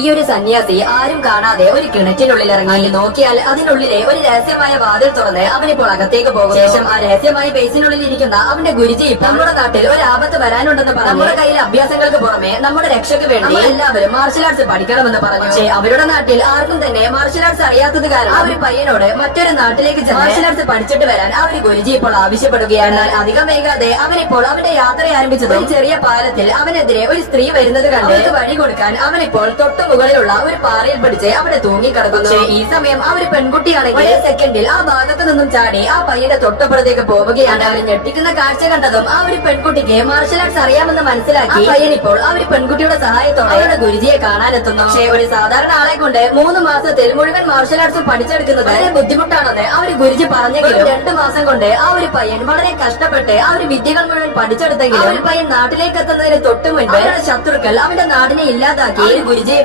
ഈ ഒരു സന്യാസി ആരും കാണാതെ ഒരു കിണറ്റിനുള്ളിൽ ഇറങ്ങി നോക്കിയാൽ അതിനുള്ളിലെ ഒരു രഹസ്യമായ വാതിൽ തുറന്ന് അവനിപ്പോൾ അകത്തേക്ക് പോകും. ശേഷം ആ രഹസ്യമായ ബേസിനുള്ളിൽ ഇരിക്കുന്ന അവന്റെ ഗുരുജി നമ്മുടെ നാട്ടിൽ ഒരു ആപത്ത് വരാനുണ്ടെന്ന് പറഞ്ഞു നമ്മുടെ കയ്യിലെ അഭ്യാസങ്ങൾക്ക് പുറമെ നമ്മുടെ രക്ഷയ്ക്ക് വേണ്ടി എല്ലാവരും മാർഷൽ ആർട്സ് പഠിക്കണമെന്ന് പറഞ്ഞു. പക്ഷേ അവരുടെ നാട്ടിൽ ആർക്കും തന്നെ മാർഷൽ ആർട്സ് അറിയാത്തത് കാരണം ആ ഒരു പയ്യനോട് മറ്റൊരു നാട്ടിലേക്ക് മാർഷൽ ആർട്സ് പഠിച്ചിട്ട് വരാൻ ആ ഒരു ഗുരുജി ഇപ്പോൾ ആവശ്യപ്പെടുകയാണ്. അധികം വൈകാതെ അവനിപ്പോൾ അവന്റെ യാത്ര ആരംഭിച്ചത് ഒരു ചെറിയ പാലത്തിൽ അവനെതിരെ ഒരു സ്ത്രീ വരുന്നത് കണ്ട് അവർക്ക് വഴി കൊടുക്കാൻ അവനിപ്പോൾ തൊട്ട് മുകളിലുള്ള ഒരു പാറയിൽ പിടിച്ച് അവിടെ തൂങ്ങിക്കിടക്കുന്നു. ഈ സമയം ആ ഒരു പെൺകുട്ടിയാണെങ്കിൽ ഒരു സെക്കൻഡിൽ ആ ഭാഗത്ത് നിന്നും ചാടി ആ പയ്യന്റെ തൊട്ടപ്പുറത്തേക്ക് പോവുകയാണ്. അവർ ഞെട്ടിക്കുന്ന കാഴ്ച കണ്ടതും ആ ഒരു പെൺകുട്ടിക്ക് മാർഷൽ ആർട്സ് അറിയാമെന്ന് മനസ്സിലാക്കി പയ്യൻ ഇപ്പോൾ ആ ഒരു പെൺകുട്ടിയുടെ സഹായത്തോടെ അവരുടെ ഗുരുജിയെ കാണാനെത്തുന്നു. പക്ഷേ ഒരു സാധാരണ ആളെ കൊണ്ട് 3 മാസത്തിൽ മുഴുവൻ മാർഷൽ ആർട്സ് പഠിച്ചെടുക്കുന്നത് വളരെ ബുദ്ധിമുട്ടാണെന്ന് ആ ഒരു ഗുരുജി പറഞ്ഞെങ്കിലും 2 മാസം കൊണ്ട് ആ ഒരു പയ്യൻ വളരെ കഷ്ടപ്പെട്ട് ആ ഒരു വിദ്യകൾ മുഴുവൻ പഠിച്ചെടുത്തെങ്കിലും ആ ഒരു പയ്യൻ നാട്ടിലേക്ക് എത്തുന്നതിന് തൊട്ട് മുൻപ് ശത്രുക്കൾ അവന്റെ നാടിനെ ഇല്ലാതാക്കി ഗുരുജിയെ